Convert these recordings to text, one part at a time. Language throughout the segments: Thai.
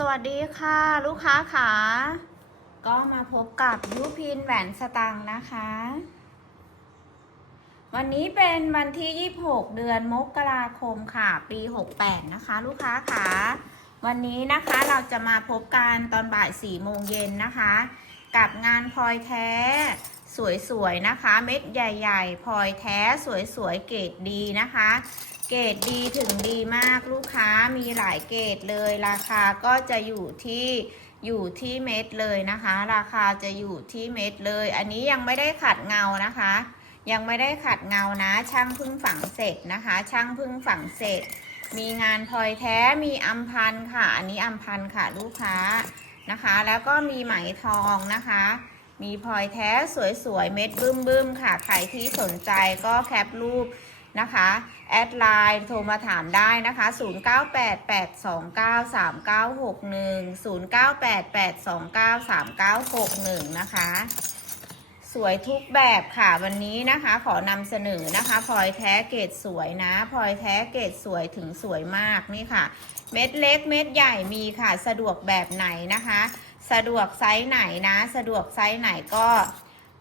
สวัสดีค่ะ ลูกค้าขาก็มาพบกับยุพินแหวนสตังค์นะคะ วันนี้เป็นวันที่ 26 เดือนมกราคมค่ะ ปี 68 นะคะ ลูกค้าขาวันนี้นะคะเราจะมาพบกันตอนบ่าย4โมงเย็นนะคะ กับงานพลอยแท้ สวยๆนะคะ เม็ดใหญ่ ๆพลอยแท้สวยๆเกรดดีนะคะ เกรดดีถึงดีมากลูกค้ามีหลายเกรดเลยราคาก็จะอยู่ที่อยู่ที่เม็ดเลยนะคะ ราคาจะอยู่ที่เม็ดเลย อันนี้ยังไม่ได้ขัดเงานะคะ ยังไม่ได้ขัดเงานะ ช่างพึ่งฝังเสร็จนะคะ ช่างพึ่งฝังเสร็จ มีงานพลอยแท้มีอัมพันค่ะ อันนี้อัมพันค่ะลูกค้านะคะ แล้วก็มีไหมทองนะคะ มีพลอยแท้สวยๆเม็ดบึ้มๆค่ะใครที่สนใจก็แคปรูป นะคะแอดไลน์โทรมาถามได้นะคะ 0988293961 0988293961 นะคะ สวยทุกแบบค่ะวันนี้นะคะ ขอนำเสนอนะคะพลอยแท้เกรดสวยนะพลอยแท้เกรดสวยถึงสวยมากนี่ค่ะ เม็ดเล็กเม็ดใหญ่มีค่ะ สะดวกแบบไหนนะคะ สะดวกไซส์ไหนนะ สะดวกไซส์ไหนก็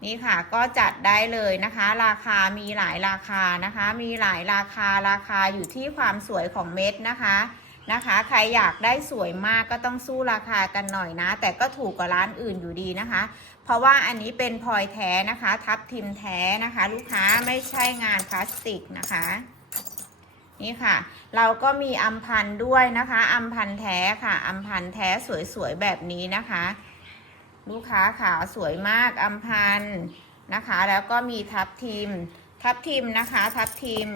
นี่ค่ะก็จัดได้เลยนะคะ ราคามีหลายราคานะคะ มีหลายราคาราคาอยู่ที่ความสวยของเม็ดนะคะนะคะ ใครอยากได้สวยมากก็ต้องสู้ราคากันหน่อยนะ แต่ก็ถูกกว่าร้านอื่นอยู่ดีนะคะ เพราะว่าอันนี้เป็นพลอยแท้นะคะ ทับทิมแท้นะคะ ลูกค้าไม่ใช่งานพลาสติกนะคะนี่ค่ะ เราก็มีอัมพันด้วยนะคะ อัมพันแท้ค่ะ อัมพันแท้สวยๆแบบนี้นะคะ ลูกค้าขาสวยมากอัมพันนะคะ แล้วก็มีทับทิม ทับทิมนะคะ ทับทิม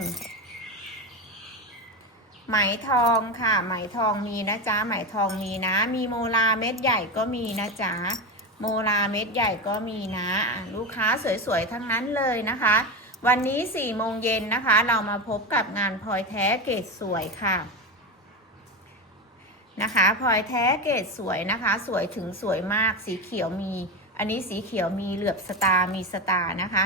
ไหมทองค่ะ ไหมทองมีนะจ๊ะไหมทองมีนะ มีโมลาเม็ดใหญ่ก็มีนะจ๊ะโมลาเม็ดใหญ่ก็มีนะอะลูกค้าสวยๆทั้งนั้นเลยนะคะ วันนี้4โมงเย็นนะคะ เรามาพบกับงานพลอยแท้เกรดสวยค่ะ นะคะพลอยแท้เกรดสวยนะคะ สวยถึงสวยมากสีเขียวมี อันนี้สีเขียวมีเหลือบสตาร์มีสตาร์นะคะ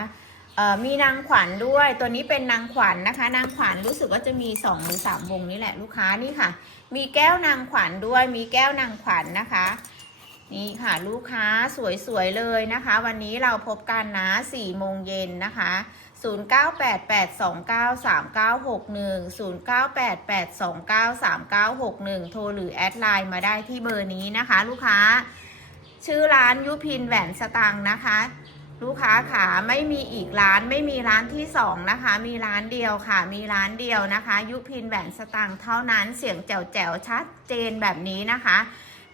มีนางขวัญด้วย ตัวนี้เป็นนางขวัญนะคะ นางขวัญรู้สึกว่าจะมี2หรือ3วงนี่แหละลูกค้านี่ค่ะ มีแก้วนางขวัญด้วย มีแก้วนางขวัญนะคะ นี่ค่ะลูกค้าสวยๆเลยนะคะ วันนี้เราพบกันนะ4โมงเย็นนะคะ 0988293961 0988293961 โทรหรือแอดไลน์มาได้ที่เบอร์นี้นะคะ ลูกค้า ชื่อร้านยุพินแหวนสตังค์นะคะ ลูกค้าขาไม่มีอีกร้านไม่มีร้านที่สองนะคะ มีร้านเดียวค่ะ มีร้านเดียวนะคะ ยุพินแหวนสตังค์เท่านั้นเสียงแจ๋วแจ๋วๆชัดเจนแบบนี้นะคะ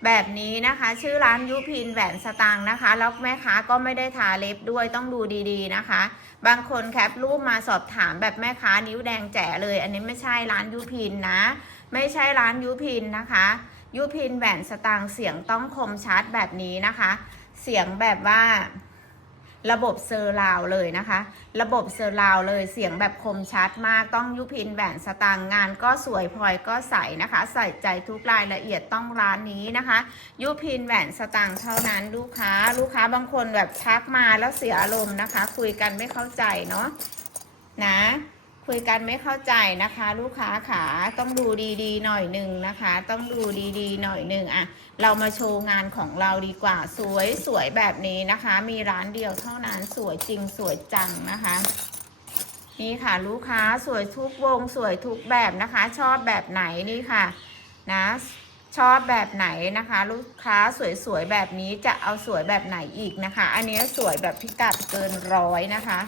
แบบนี้นะคะ ชื่อร้านยุพินแหวนสตางค์นะคะแล้วแม่ค้าก็ไม่ได้ทาเล็บด้วยต้องดูดีๆนะคะ บางคนแคปรูปมาสอบถามแบบแม่ค้านิ้วแดงแจ๋เลย อันนี้ไม่ใช่ร้านยุพินนะ ไม่ใช่ร้านยุพินนะคะยุพินแหวนสตางค์เสียงต้องคมชัดแบบนี้นะคะ เสียงแบบว่า ระบบเซอร์ราวเลยนะคะ ระบบเซอร์ราวเลยเสียงแบบคมชัดมากต้องยุพินแหวนสตางค์งานก็สวยพลอยก็ใสนะคะ ใส่ใจทุกรายละเอียดต้องร้านนี้นะคะ ยุพินแหวนสตางค์เท่านั้นลูกค้า ลูกค้าบางคนแบบทักมาแล้วเสียอารมณ์นะคะ คุยกันไม่เข้าใจเนาะนะ คุยกันไม่เข้าใจนะคะ ลูกค้าขาต้องดูดีๆ หน่อยหนึ่งนะคะ ต้องดูดีๆ หน่อยหนึ่งอะเรามาโชว์งานของเราดีกว่าสวยสวยแบบนี้นะคะ มีร้านเดียวเท่านั้นสวยจริงสวยจังนะคะนี่ค่ะลูกค้าสวยทุกวงสวยทุกแบบนะคะ ชอบแบบไหนนี่ค่ะนะชอบแบบไหนนะคะ ลูกค้าสวยๆแบบนี้จะเอาสวยแบบไหนอีกนะคะ อันนี้สวยแบบพิกัดเกินร้อยนะคะ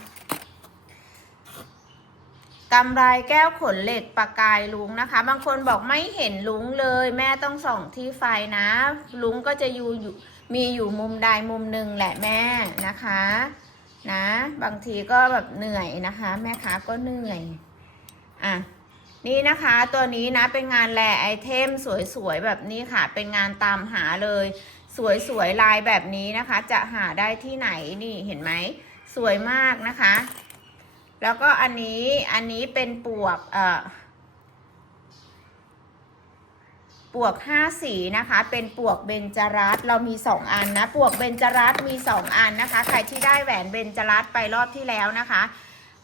กำไรแก้วขนเหล็กประกายลุงนะคะ บางคนบอกไม่เห็นลุงเลย แม่ต้องส่องที่ไฟนะ ลุงก็จะอยู่อยู่มีอยู่มุมใดมุมหนึ่งแหละแม่นะคะนะ บางทีก็แบบเหนื่อยนะคะ แม่ค้าก็เหนื่อยอะนี่นะคะตัวนี้นะเป็นงานแลไอเทมสวยๆแบบนี้ค่ะเป็นงานตามหาเลย สวยๆลายแบบนี้นะคะ จะหาได้ที่ไหนนี่เห็นไหมสวยมากนะคะ แล้วก็อันนี้อันนี้เป็นปวกเอ่อปวกห้าสีนะคะเป็นปวกเบญจรัตเรามีสองอันนะปวกเบญจรัตมีสองอันนะคะ ใครที่ได้แหวนเบญจรัตไปรอบที่แล้วนะคะ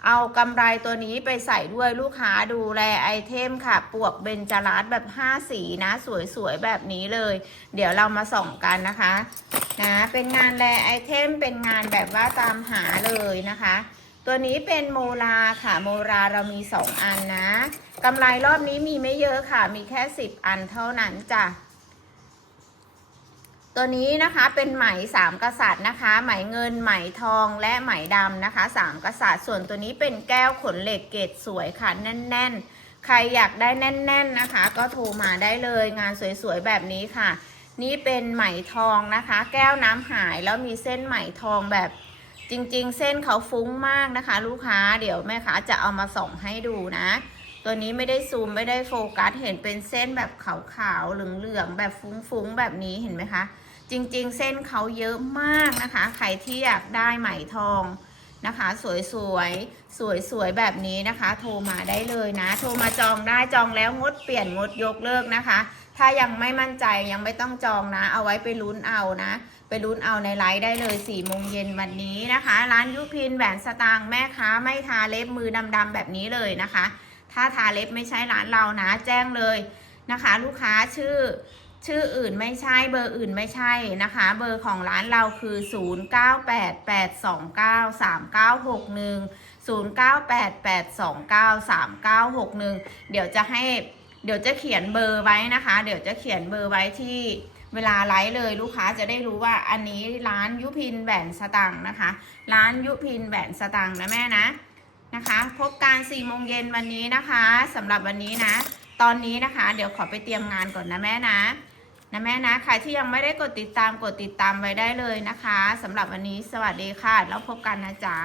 เอากำไรตัวนี้ไปใส่ด้วยลูกค้าดูแลไอเทมค่ะ ปวกเบญจรัสแบบ5สีนะสวยๆแบบนี้เลย เดี๋ยวเรามาส่องกันนะคะนะเป็นงานแลไอเทมเป็นงานแบบว่าตามหาเลยนะคะ ตัวนี้เป็นโมลาค่ะ โมลาเรามี 2 อันนะกำไรรอบนี้มีไม่เยอะค่ะ มีแค่ 10 อันเท่านั้นจ้ะตัวนี้นะคะเป็นไหมสามกษัตริย์นะคะ ไหมเงินไหมทองและไหมดำนะคะสามกษัตริย์ส่วนตัวนี้เป็นแก้วขนเหล็กเกรดสวยค่ะแน่น ๆ ใครอยากได้แน่น ๆนะคะ ก็โทรมาได้เลยงานสวยๆแบบนี้ค่ะ นี่เป็นไหมทองนะคะ แก้วน้ำหายแล้วมีเส้นไหมทองแบบ จริงๆ เส้นเขาฟุ้งมากนะคะ ลูกค้าเดี๋ยวแม่ค้าจะเอามาส่องให้ดูนะ ตัวนี้ไม่ได้ซูมไม่ได้โฟกัสเห็นเป็นเส้นแบบขาวๆเหลืองๆแบบฟุ้งๆแบบนี้เห็นไหมคะ จริงๆ เส้นเขาเยอะมากนะคะ ใครที่อยากได้ไหมทองนะคะ สวยๆสวยๆแบบนี้นะคะ โทรมาได้เลยนะ โทรมาจองได้จองแล้วงดเปลี่ยนงดยกเลิกนะคะ ถ้ายังไม่มั่นใจยังไม่ต้องจองนะ เอาไว้ไปลุ้นเอานะ ไปลุ้นเอาในไลฟ์ได้เลย4ี่โมงเย็นวันนี้นะคะ ร้านยุพินแหวนสตางค์แม่ค้าไม่ทาเล็บมือดำๆแบบนี้เลยนะคะ ถ้าทาเล็บไม่ใช่ร้านเรานะ แจ้งเลยนะคะ ลูกค้าชื่อชื่ออื่นไม่ใช่เบอร์อื่นไม่ใช่นะคะ เบอร์ของร้านเราคือ 0988293961 0988293961 เดี๋ยวจะให้ ดี๋ยวจะเขียนเบอร์ไว้นะคะ เดี๋ยวจะเขียนเบอร์ไว้ที่เวลาไลฟ์เลยลูกค้าจะได้รู้ว่าอันนี้ร้านยุพินแหวนสตังค์นะคะ ร้านยุพินแหวนสตังค์นะแม่นะนะคะ พบการ4โมงเย็นวันนี้นะคะสำหรับวันนี้นะ ตอนนี้นะคะ เดี๋ยวขอไปเตรียมงานก่อนนะแม่นะนะแม่นะใครที่ยังไม่ได้กดติดตามกดติดตามไว้ได้เลยนะคะสำหรับวันนี้สวัสดีค่ะ แล้วพบกันนะจ๊ะ